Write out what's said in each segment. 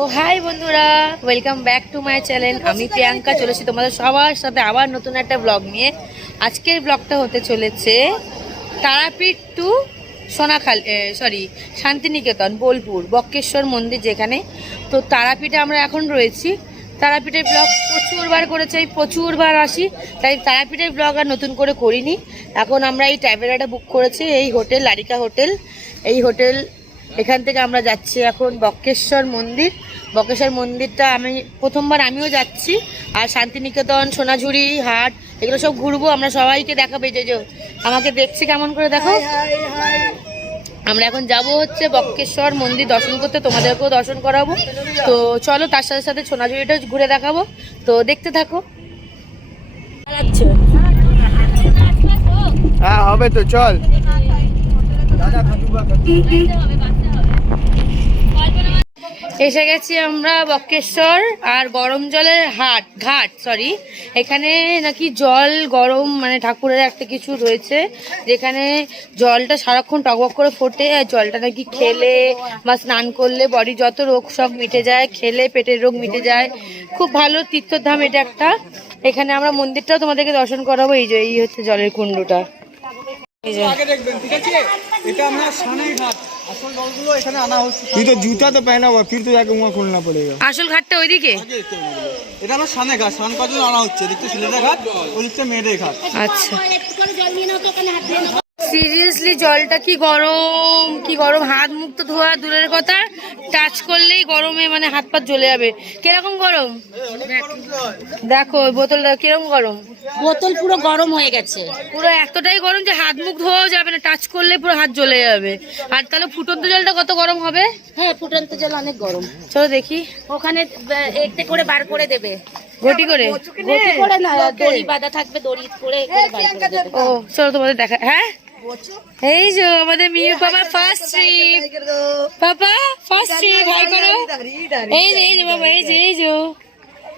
ও high বন্ধুরা, welcome back to my channel. আমি প্রিয়াঙ্কা চলেছি তোমাদের সবার সাথে আবার নতুন একটা ব্লগ নিয়ে। আজকের ব্লগটা হতে চলেছে তারাপীঠ টু সোনাখাল শান্তিনিকেতন, বোলপুর, বক্রেশ্বর মন্দির যেখানে। তো তারাপীঠে আমরা এখন রয়েছি। তারাপীঠের ব্লগ প্রচুরবার করেছি, প্রচুরবার আসি, তাই তারাপীঠের ব্লগ আর নতুন করে করিনি। এখন আমরা এই ট্রাভেলারটা বুক করেছি, এই হোটেল লারিকা হোটেল। এই হোটেল এখান থেকে আমরা যাচ্ছি এখন বক্রেশ্বর মন্দির। বক্রেশ্বর মন্দিরটা প্রথমবার আমিও যাচ্ছি। আর শান্তিনিকেতন, সোনাঝুরি হাট এগুলো সব ঘুরবো, আমরা সবাইকে দেখাবে। যে আমাকে দেখছে কেমন করে দেখো। আমরা এখন যাব হচ্ছে বক্রেশ্বর মন্দির দর্শন করতে, তোমাদেরকেও দর্শন করাবো। তো চলো, তার সাথে সাথে সোনাঝুরিটা ঘুরে দেখাবো। তো দেখতে থাকো। হ্যাঁ হবে তো, চল। এসে গেছি আমরা বক্রেশ্বর। আর গরম জলের ঘাট এখানে নাকি জল গরম, মানে ঠাকুরের একটা কিছু রয়েছে যেখানে জলটা সারাক্ষণ টকবক করে ফোটে। আর জলটা নাকি খেলে বা স্নান করলে বডি যত রোগ সব মিটে যায়, খেলে পেটের রোগ মিটে যায়। খুব ভালো তীর্থধাম এটা একটা। এখানে আমরা মন্দিরটাও তোমাদেরকে দর্শন করাবো। এই হচ্ছে জলের কুণ্ডটা। তুই তো জুতা তো পहना हुआ, फिर तो जाके मुंह खोलना पड़ेगा। আসল ঘাটটা ওইদিকে। এটা আমার সামনে ঘাট, স্নান করার জন্য আনা হচ্ছে। দেখতে ছেলেদের ঘাট, ওই দিকটা মেয়েদের ঘাট। আচ্ছা, সিরিয়াসলি জলটা কি গরম, হাত মুখ তো ধোয়া দূরের কথা, টাচ করলেই গরমে মানে হাত পা জ্বলে যাবে। কিরকম গরম দেখো, ওই বোতলটা কিরকম গরম। বোতল পুরো গরম হয়ে গেছে, পুরো এতটাই গরম যে হাত মুখ ধোয়াও যাবে না, টাচ করলে পুরো হাত জ্বলে যাবে। আর তাহলে ফুটন্ত জলটা কত গরম হবে। হ্যাঁ ফুটন্ত জল অনেক গরম। চলো দেখি। ওখানে একটে করে বার করে দেবে, ঘটি করে। ঘটি করে না, দড়ি বাঁধা থাকবে, দড়ি করে বার করে দেবে। ও চলো তোমাদের দেখা। হ্যাঁ এই যে আমাদের মিউ বাবা ফার্স্ট ট্রিপ, পাপা ফার্স্ট ট্রিপ, হাই করো। এই যে বাবা, এই যে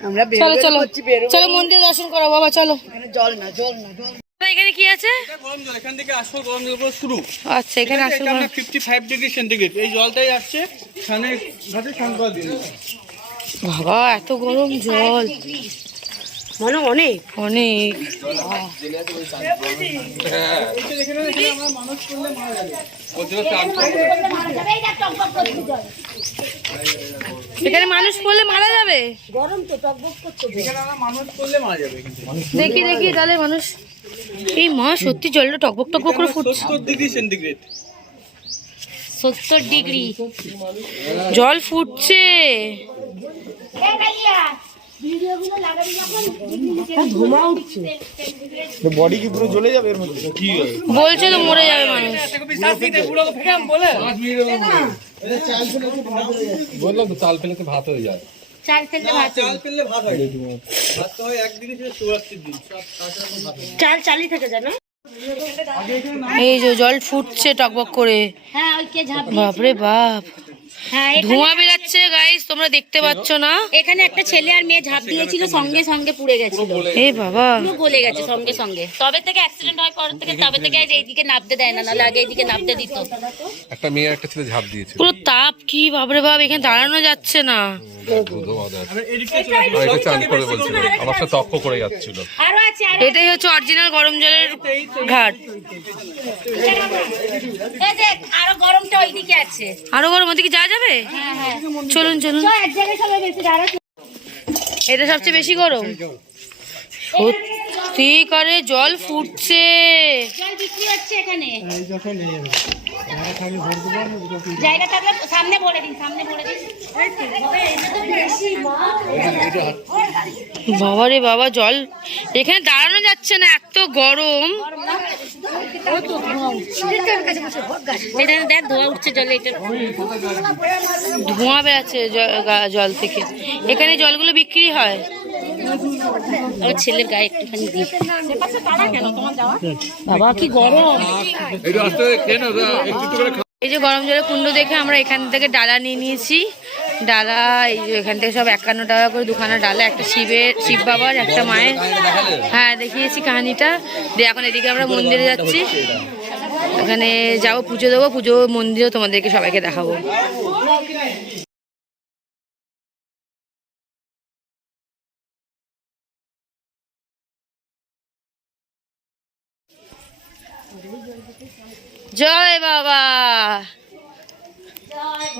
আমরা চলো চলো চলো মন্দির দর্শন করো বাবা, চলো। জল না এখানে কি আছে? গরম জল, এখান থেকে আসল গরম জল পুরো শুরু। আচ্ছা, এখানে আসল 55 ডিগ্রি সেন্টিগ্রেড। এই জলটাই আসছে স্নানের ঘাটে স্নান করার জন্য। বাবা এত গরম জল, মানে অনেক। এখানে মানুষ পড়লে মারা যাবে। গরম তো টকবক করছে। মানুষ করলে মারা যাবে। দেখি তাহলে মানুষ। এই মা সত্যি জলটা টকবক করে ফুটছে। 70 ডিগ্রি সেন্টিগ্রেড, 70 ডিগ্রি জল ফুটছে। বডি কি পুরো জ্বলে যাবে এর মধ্যে? কি বলছে তো মরে যাবে মানুষ। বললাম তো চাল ফেলে তো ভাত হয়ে যায়। চাল ফেললে ভাত হয়। ভাত তো হয় 1 ডিগ্রি থেকে 84 দিন। চালই থেকে জানো। এই যে জল ফুটছে টকবক করে। হ্যাঁ ওই কে ঝাঁপ বাপরে বাপ, হ্যাঁ ধোঁয়া বেরাচ্ছে গাইস, তোমরা দেখতে পাচ্ছ না? এখানে একটা ছেলে আর মেয়ে ঝাঁপ দিয়েছিল, সঙ্গে সঙ্গে পুড়ে গেছিল। এই বাবা, পুরো গলে গেছে সঙ্গে সঙ্গে। তবে থেকে অ্যাক্সিডেন্ট হয়, পর থেকে তবে থেকে এইদিকে নামতে দেয় না, নাহলে আগে এইদিকে নামতে দিত। একটা মেয়ে একটা ছেলে ঝাঁপ দিয়েছে। পুরো তাপ কি বাপরে বাপ, এখানে দাঁড়ানো যাচ্ছে না। চান করে বলছিল, আমার সাথে তক্ক করে যাচ্ছিল। আরো আছে, এটাই হচ্ছে অরিজিনাল গরম জলের ঘাট। এই দেখ আরো গরমটা ওইদিকে আছে। আরো গরম ওদিকে যাওয়া যাবে? চলুন এক জায়গায় সবাই বেশি দাঁড়া। এটা সবচেয়ে বেশি গরম। সত্যি করে জল ফুটছে। জল বিক্রি হচ্ছে এখানে। জায়গা থাকলে সামনে বলে দিন। বাবা রে বাবা, জল এখানে দাঁড়ানো যাচ্ছে না, এত গরম। এটা দেখ ধোয়া উঠছে জলে, এটা ধোঁয়া বেরাচ্ছে জল থেকে। এখানে জলগুলো বিক্রি হয়। আমার ছেলের গায়ে একটুখানি দিই। বাবা কি গরম। এই যে গরম জলের কুণ্ড দেখে আমরা এখান থেকে ডালা নিয়ে নিয়েছি। ডালা এই যে এখান থেকে সব 51 টাকা করে দুখানা ডালা, একটা শিব বাবার, একটা মায়ের। হ্যাঁ দেখিয়েছি কাহিনীটা। দিয়ে এখন এদিকে আমরা মন্দিরে যাচ্ছি। এখানে যাবো, পুজো দেবো, পুজো মন্দিরেও তোমাদেরকে সবাইকে দেখাবো। জয় বাবা,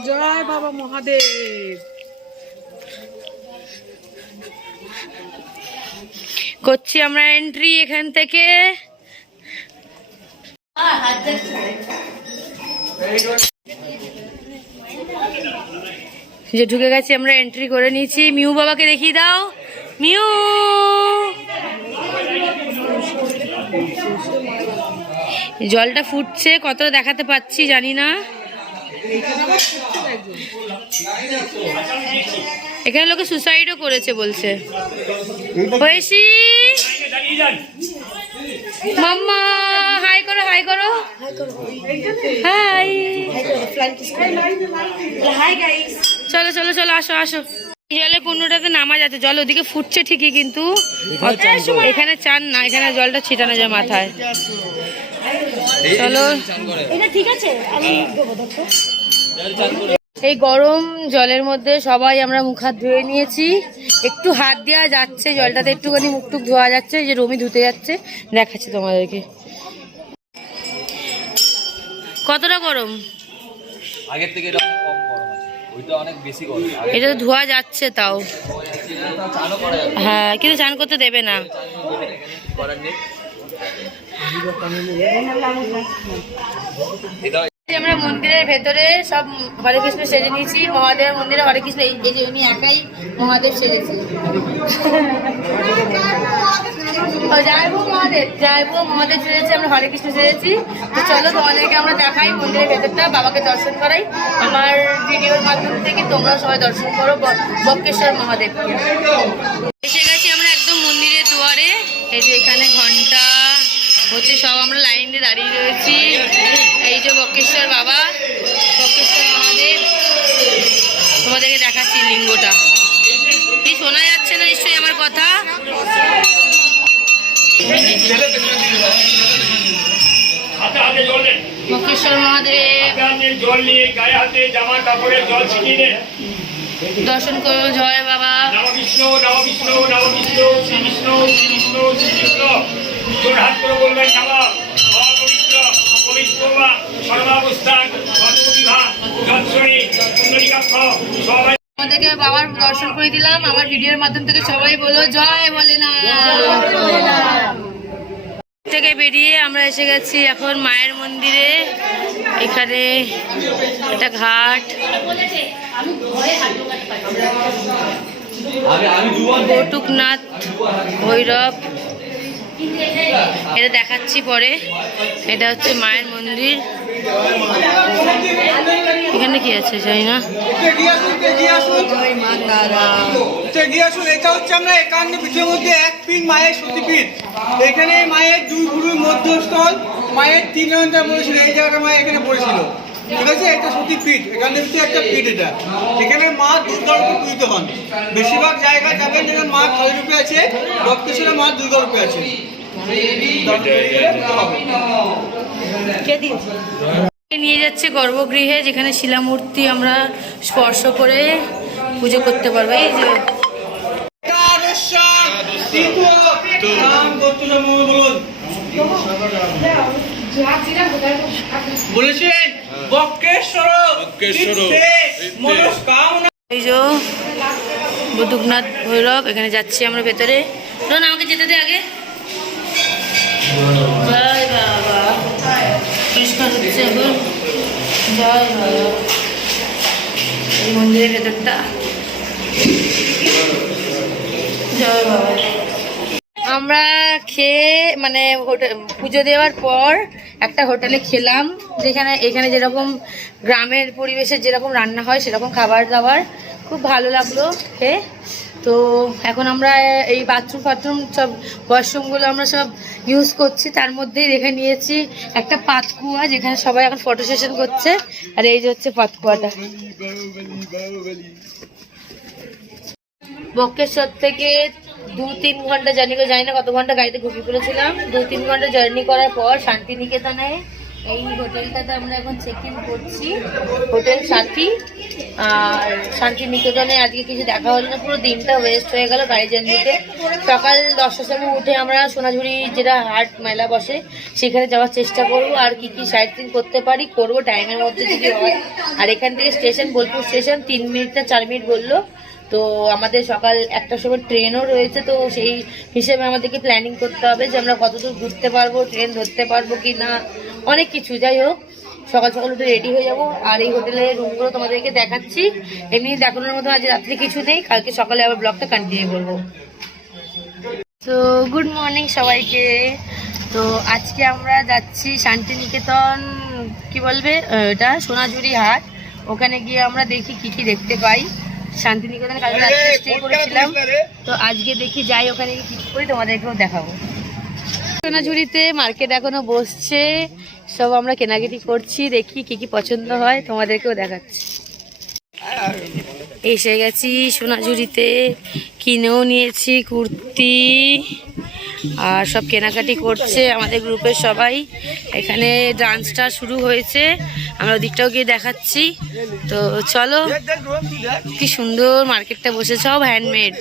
জয় বাবা মহাদেব। করছি আমরা এন্ট্রি এখান থেকে। যে ঢুকে গেছি আমরা, এন্ট্রি করে নিয়েছি। মিউ বাবাকে দেখিয়ে দাও, মিউ। জলটা ফুটছে, কতটা দেখাতে পাচ্ছি জানি না। এখানে লোকে সুসাইডও করেছে বলছে। হয়েছি মাম্মা, হাই করো, হাই করো, হাই। চলো চলো চলো, আসো আসো। জলে কুন্ডটাতে নামা যাচ্ছে, জল ওদিকে ফুটছে ঠিকই, কিন্তু এখানে চান না, এখানে জলটা ছিটানো যায় মাথায়। চলো, এই গরম জলের মধ্যে সবাই আমরা মুখ হাত ধুয়ে নিয়েছি। একটু হাত দেওয়া যাচ্ছে, জলটাতে একটুখানি মুখ টুক ধোয়া যাচ্ছে। যে রমি ধুতে যাচ্ছে, দেখাচ্ছি তোমাদেরকে কতটা গরম। আগের থেকে এটা অনেক কম গরম আছে, ওইটা অনেক বেশি গরম। এটা তো ধোয়া যাচ্ছে তাও। চানও করা যাবে, হ্যাঁ, কিন্তু চান করতে দেবে না। করার নেই। এটা আমরা মন্দিরের ভেতরে সব হরে কৃষ্ণ সেজে নিয়েছি। মহাদেব মন্দিরে হরে কৃষ্ণ, এই যে উনি একাই মহাদেব সেজেছে। যাইবো মহাদেব, যাইবো মহাদেব সেজেছে, আমরা হরে কৃষ্ণ সেজেছি। তো চলো তোমাদেরকে আমরা দেখাই মন্দিরের ভেতরটা, বাবাকে দর্শন করাই। আমার ভিডিওর মাধ্যম থেকে তোমরা সবাই দর্শন করো বক্রেশ্বর মহাদেবকে। এসে গেছি আমরা একদম মন্দিরের দুয়ারে। এই যে এখানে ঘন্টা হতে সব আমরা লাইন দিয়ে দাঁড়িয়ে রয়েছি। এই যে বক্রেশ্বর বাবা, বক্রেশ্বর মহাদেব, তোমাদেরকে দেখাচ্ছি লিঙ্গটা। কি শোনা যাচ্ছে না নিশ্চয়ই আমার কথা? বক্রেশ্বর মহাদেব জল নিয়ে গায়ে হাতে জামা কাপড়ে জল ছিটিয়ে দর্শন করো। জয় বাবা। নম বিষ্ণু নম বিষ্ণু নম বিষ্ণু শ্রী বিষ্ণু শ্রী বিষ্ণু শ্রী বিষ্ণু। তোর হাত করে বলবেন নামা অপবিত্র পবিত্র বা সর্বাবস্থান গতবিভা যৎসরি কুণ্ডলিকাক্ষ সবাই। আমাদেরকে বাবার দর্শন করে দিলাম। আমার ভিডিওর মাধ্যম থেকে সবাই বলো জয় বলে না। থেকে বেরিয়ে আমরা এসে গেছি এখন মায়ের মন্দিরে। এখানে একটা ঘাট, বটুকনাথ ভৈরব, এটা দেখাচ্ছি পরে। এটা হচ্ছে মায়ের মন্দির। এখানে কি আছে জানি না। এটা হচ্ছে আমরা 51 পীঠের মধ্যে এক পীঠ মায়ের সতীপীঠ। এখানে মায়ের দুই গুরুর মধ্যস্থল, মায়ের 3 ঘন্টা বলেছিল, এই জায়গাটা মায়ের এখানে পড়েছিল। ঠিক আছে, এটা সতীপীঠ, এখানে হচ্ছে একটা পীঠ। এটা এখানে মা দুর্গার রূপে পূজিত হন। বেশিরভাগ জায়গায় যাবেন যেখানে মা কালী রূপে আছে, বক্রেশ্বরে মা দুর্গা রূপে আছে। নিয়ে যাচ্ছে গর্ভগৃহে, যেখানে শিলামূর্তি আমরা স্পর্শ করে পুজো করতে পারবো। এই যে বলেছেন বক্রেশ্বর এই যে বটুকনাথ ভৈরব, এখানে যাচ্ছি আমরা ভেতরে। না, আমাকে যেতে দে আগে। জয় বাবা, পরিষ্কার হচ্ছে এখন। জয় বাবা। এই মন্দিরের ভেতরটা। জয় বাবা। আমরা খেয়ে মানে পুজো দেওয়ার পর একটা হোটেলে খেলাম, যেখানে এখানে যেরকম গ্রামের পরিবেশের যেরকম রান্না হয় সেরকম খাবার দাবার, খুব ভালো লাগলো খেয়ে। তো এখন আমরা এই বাথরুম সব ওয়াশরুমগুলো আমরা সব ইউজ করছি। তার মধ্যেই দেখে নিয়েছি একটা পাতকুয়া, যেখানে সবাই এখন ফটো সেশন করছে। আর এই যে হচ্ছে পাতকুয়াটা। বক্রেশ্বর থেকে 2-3 ঘন্টা জার্নি করে, জানি না কত ঘন্টা গাড়িতে ঘুমিয়ে পড়েছিলাম। 2-3 ঘন্টা জার্নি করার পর শান্তিনিকেতনে এই হোটেলটাতে আমরা এখন চেক ইন করছি, হোটেল সাথী। আর শান্তিনিকেতনে আজকে কিছু দেখা হলো না, পুরো দিনটা ওয়েস্ট হয়ে গেল গাড়ি জার্নিতে। সকাল 10টার সময় উঠে আমরা সোনাঝুরি যেটা হাট মেলা বসে সেখানে যাওয়ার চেষ্টা করবো, আর কি কি সাইট সিন করতে পারি করবো টাইমের মধ্যে যদি হয়। আর এখান থেকে স্টেশন বোলপুর স্টেশন 3 মিনিট না 4 মিনিট বললো, তো আমাদের সকাল 1টার সময় ট্রেনও রয়েছে, তো সেই হিসেবে আমাদেরকে প্ল্যানিং করতে হবে যে আমরা কতদূর ঘুরতে পারবো, ট্রেন ধরতে পারবো কি না, অনেক কিছু। যাই হোক, সকাল সকাল উঠে রেডি হয়ে যাবো। আর এই হোটেলের রুমগুলো তোমাদেরকে দেখাচ্ছি। এমনি দেখানোর মতো আজ রাত্রে কিছু নেই, কালকে সকালে আবার ব্লগটা কন্টিনিউ করবো। তো গুড মর্নিং সবাইকে। তো আজকে আমরা যাচ্ছি শান্তিনিকেতন, কি বলবে এটা, সোনাঝুরি হাট। ওখানে গিয়ে আমরা দেখি কি কি দেখতে পাই। শান্তিনিকেতনে কালকে রাত্রে স্টে করেছিলাম, তো আজকে দেখি যাই ওখানে কি করি, তোমাদেরকেও দেখাবো। সোনাঝুরিতে মার্কেট এখনো বসছে, সব আমরা কেনাকাটি করছি, দেখি কি কি পছন্দ হয় তোমাদেরকেও দেখাচ্ছি। এসে গেছি সোনাঝুরিতে, কিনেও নিয়েছি কুর্তি, আর সব কেনাকাটি করছে আমাদের গ্রুপের সবাই। এখানে ডান্সটা শুরু হয়েছে, আমরা ওদিকটাও গিয়ে দেখাচ্ছি। তো চলো, কি সুন্দর মার্কেটটা বসে, সব হ্যান্ডমেড।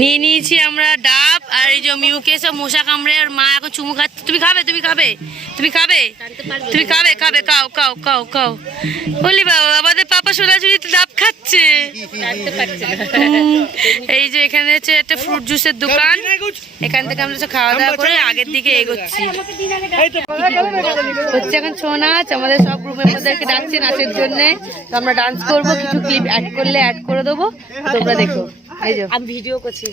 নিয়ে নিয়েছি আমরা ডাব, আর এই যে মিউকে সব মশা কামড়ে, আর মা এখন চুমু খাচ্ছে। তুমি খাবে, তুমি খাবে, তুমি খাবে, তুমি খাবে, খাবে, খাও খাও খাও খাও। বলি বাবা, আমাদের পাপা সোনাঝুরিতে ডাব খাচ্ছে। এই যে এখানে হচ্ছে একটা ফ্রুট জুসের দোকান, এখান থেকে আমরা খাওয়া দাওয়া করে আগের দিকে এগোচ্ছি। হচ্ছে এখন ছৌ নাচ, আমাদের সব গ্রুপ মেম্বারদেরকে ডাকছে নাচের জন্য। তো আমরা ডান্স করবো, কিছু ক্লিপ অ্যাড করলে অ্যাড করে দেবো, তোমরা দেখো। এই যে আমি ভিডিও করছি,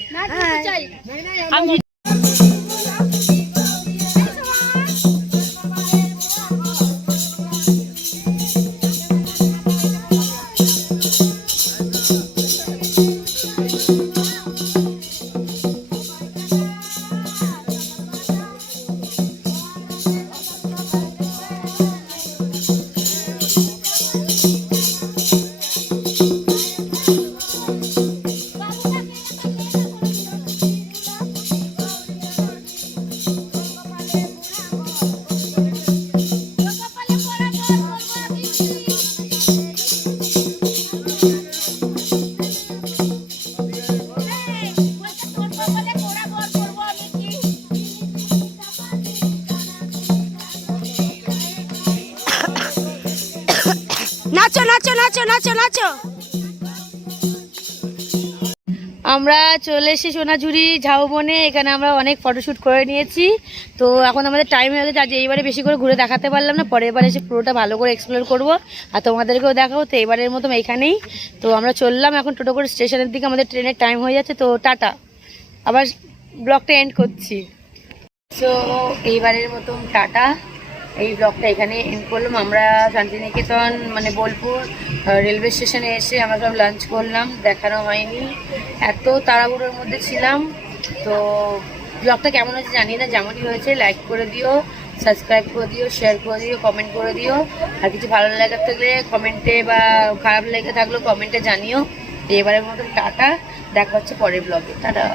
নাচো নাচো নাচো নাচো নাচো। আমরা চলে এসেছি সোনাঝুরি ঝাউবনে। এখানে আমরা অনেক ফটোশ্যুট করে নিয়েছি। তো এখন আমাদের টাইম হয়ে গেছে, আজ এইবারে বেশি করে ঘুরে দেখাতে পারলাম না, পরের বার এসে পুরোটা ভালো করে এক্সপ্লোর করবো আর তোমাদেরকেও দেখাবো। তো এবারের মতো এইখানেই। তো আমরা চললাম এখন টোটো করে স্টেশনের দিকে, আমাদের ট্রেনের টাইম হয়ে যাচ্ছে। তো টাটা, আবার ব্লগটা এন্ড করছি। তো এইবারের মতন টাটা, এই ব্লগটা এখানে এন্ড করলাম। আমরা শান্তিনিকেতন মানে বোলপুর রেলওয়ে স্টেশনে এসে আমরা সব লাঞ্চ করলাম, দেখানো হয়নি, এত তাড়াহুড়োর মধ্যে ছিলাম। তো ব্লগটা কেমন হয়েছে জানি না, যেমনই হয়েছে লাইক করে দিও, সাবস্ক্রাইব করে দিও, শেয়ার করে দিও, কমেন্ট করে দিও। আর কিছু ভালো লাগা থাকলে কমেন্টে, বা খারাপ লেগে থাকলেও কমেন্টে জানিও। এবারের মতন টাটা, দেখা হচ্ছে পরের ব্লগে। টাটা।